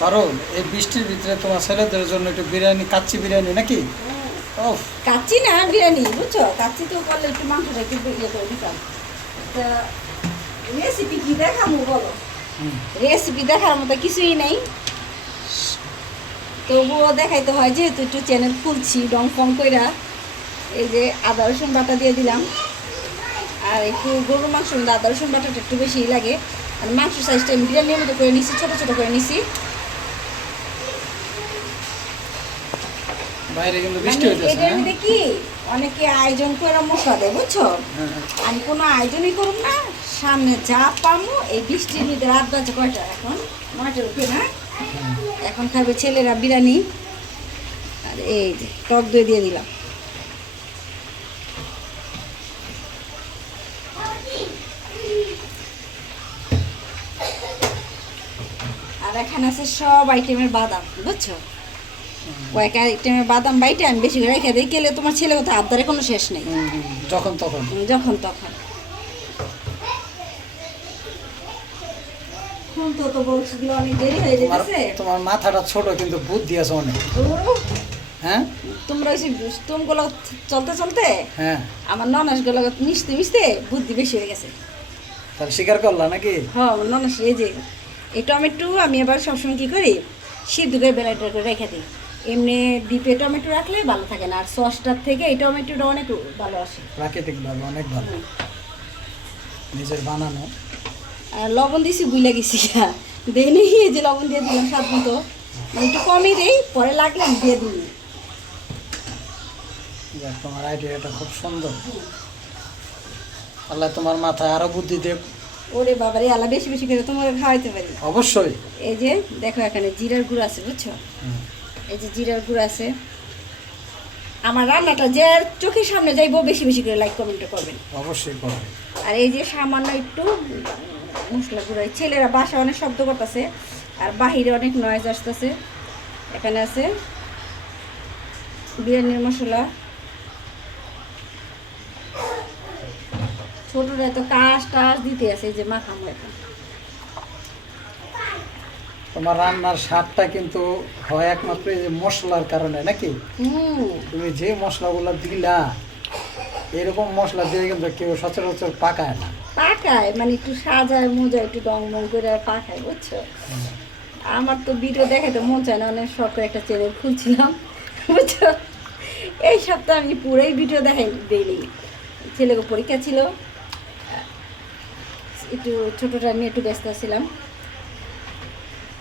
কারণ এই বৃষ্টির ভিতরে তোমার ছেলেদের জন্য একটু বিরিয়ানি, কাচ্চি বিরিয়ানি নাকি? ও, কাচ্চি না বিরিয়ানি, বুঝছো? কাচ্চি তো করলে একটু মাংসটা একটু ইয়ে করে দিতাম। তা রেসিপি কি দেখাবো বলো? রেসিপি দেখার মতো কিছুই নেই, তবুও দেখাইতে হয় যেহেতু একটু চ্যানেল খুলছি রং ফং কইরা। এই যে আদা রসুন বাটা দিয়ে দিলাম, আর একটু গরুর মাংস মধ্যে আদা রসুন বাটাটা একটু বেশিই লাগে। আর মাংস সাইজটা আমি বিরিয়ানির মতো করে নিছি, ছোটো ছোটো করে নিছি। বাইরে কিন্তু বৃষ্টি হইতেছে। এটার মধ্যে কি অনেকে আয়োজন করে মশলা দেয়, বুঝছো? আমি কোনো আয়োজনই করব না, সামনে যা পামো এই বৃষ্টির মধ্যে। রাত বাজে কয়টা এখন? 9টার উপরে না? এখন খাবে ছেলেরা বিরিয়ানি। আর এই যে টক দই দিয়ে দিলাম। আর এখানে আছে সব আইটেমের বাদাম, বুঝছো? কয়েক আইটেমের বাদাম বাইটে আমি বেশি করে রেখে দিই, গেলে তোমার ছেলে কোথাও আবদারে কোনো শেষ নেই। যখন তখন যখন তখন এখন তো বলছিল অনেক দেরি হয়ে যেতেছে। তোমার মাথাটা ছোট কিন্তু বুদ্ধি আছে অনেক। হ্যাঁ, তোমরা ওই তুমগুলো চলতে চলতে হ্যাঁ, আমার ননাসগুলো মিশতে মিশতে বুদ্ধি বেশি হয়ে গেছে। তাহলে স্বীকার করলা নাকি? হ্যাঁ, আমার ননাস এই যে এই টমেটো আমি আবার সবসময় কী করি, সিদ্ধ করে বেলাইটা করে রেখে দিই। এমনি ডিপে টমেটো রাখলে ভালো থাকে না, আর সসটার থেকে এই টমেটোটা অনেক ভালো আসে। প্রাকৃতিক ভাবে অনেক ভালো, নিজের বানানো। আর লবণ দিছি বুইলা গেছি, দেই নেই, এই যে লবণ দিয়ে দিলাম স্বাদ মতো, মানে একটু কমই দেই, পরে লাগলে আমি দিয়ে দিই। তোমার আইডিয়াটা খুব সুন্দর। আল্লাহ তোমার মাথায় আরো বুদ্ধি দেব। ওরে বাবারে, আলা বেশি বেশি করে তোমাকে খাওয়াইতে পারি। অবশ্যই। এই যে দেখো এখানে জিরার গুঁড়ো আছে, বুঝছো? এই যে জিরার গুঁড়ো আছে। আমার রান্নাটা যে চোখের সামনে যাইবো বেশি বেশি করে লাইক কমেন্ট করবেন, অবশ্যই করবে। আর এই যে সামান্য একটু মশলা গুঁড়ো, ছেলেরা বাসা অনেক শব্দ করতেছে আর বাহিরে অনেক নয়েজ আসতেছে। এখানে আছে বিরিয়ানির মশলা। ছোটরা তো কাশ টাশ দিতে আছে, এই যে মাখামো এখন। তোমার রান্নার স্বাদটা কিন্তু হয় একমাত্র এই যে মশলার কারণে নাকি? তুমি যে মশলাগুলো দিলা, এরকম মশলা দিয়ে কিন্তু কেউ সচরাচর পাকায় না। পাকায় মানে একটু সাজায় মোজায় একটু রং মং করে পাকায়, বুঝছো? আমার তো ভিডিও দেখাতে মন চায় না, অনেক শখ করে একটা চ্যানেল খুলছিলাম, বুঝছো? এই সপ্তাহে আমি পুরোই ভিডিও দেখাই দিইনি, ছেলেকে পরীক্ষা ছিল, একটু ছোটোটা নিয়ে একটু ব্যস্ত ছিলাম।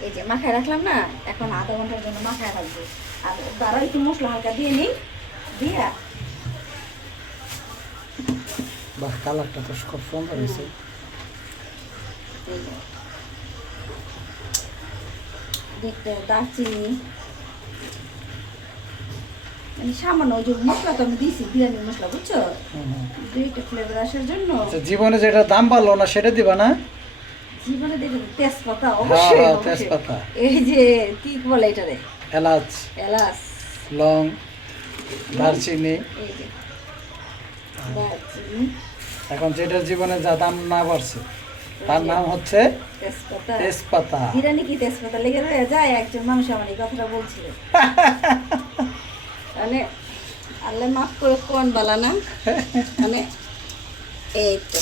এই যে মাখায় রাখলাম না, এখন আধা ঘন্টার জন্য মাখায় রাখবো। আর তারা একটু মশলা হালকা দিয়ে নিই, দিয়া বাহ, কালারটা তো খুব সুন্দর হয়েছে। দেখতে দারচিনি মানে সামান্য ওই যে মশলা তো আমি দিয়েছি, বিরিয়ানির মশলা, বুঝছো? দুইটা ফ্লেভার আসার জন্য। জীবনে যেটা দাম পারলো না সেটা দিবা না? জীবনে দেখে তেজপাতা, অবশ্যই তেজপাতা, এই যে কি বলে এটা রে, এলাচ, এলাচ, লং, দারচিনি। এই যে দারচিনি। এখন যেটার জীবনে যা দাম না বাড়ছে তার নাম হচ্ছে তেজপাতা। তেজপাতা। বিরিয়ানি কি তেজপাতা লেগে রয়ে যায়? একজন মানুষ আমার এই কথাটা বলছিল, মানে আল্লাহ মাফ করে কোন বালা না, মানে এই তো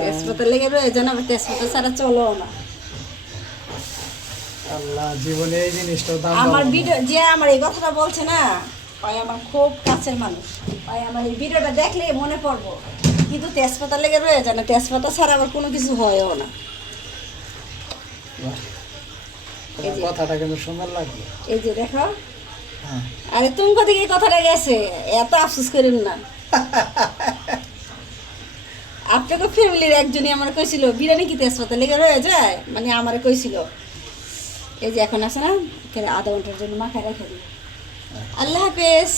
তেজপাতা লেগে রয়ে যায় না, তেজপাতা ছাড়া চলো না। আল্লাহ, জীবনে এই জিনিসটার দাম আমার ভিডিও যে আমার এই কথাটা বলছে না, ভাই আমার খুব কাছের মানুষ, ভাই আমার এই ভিডিওটা দেখলে মনে পড়বো, কিন্তু তেজপাতা লেগে রয়ে যায় না, তেজপাতা ছাড়া আবার কোনো কিছু হয়ও না। কথাটা কিন্তু সুন্দর লাগলো। এই যে দেখো, আরে তুমি কোথেকে এই কথাটা গেছে, এত আফসোস করেন না। আপনাকে ফ্যামিলির একজনই আমার কইছিল বিরিয়ানি কি তেজপাতা লেগে রয়ে যায়, মানে আমারে কইছিল। এই যে এখন আছে না, আধা ঘন্টার জন্য মাথায় রেখে দিই। আল্লাহ হাফেজ।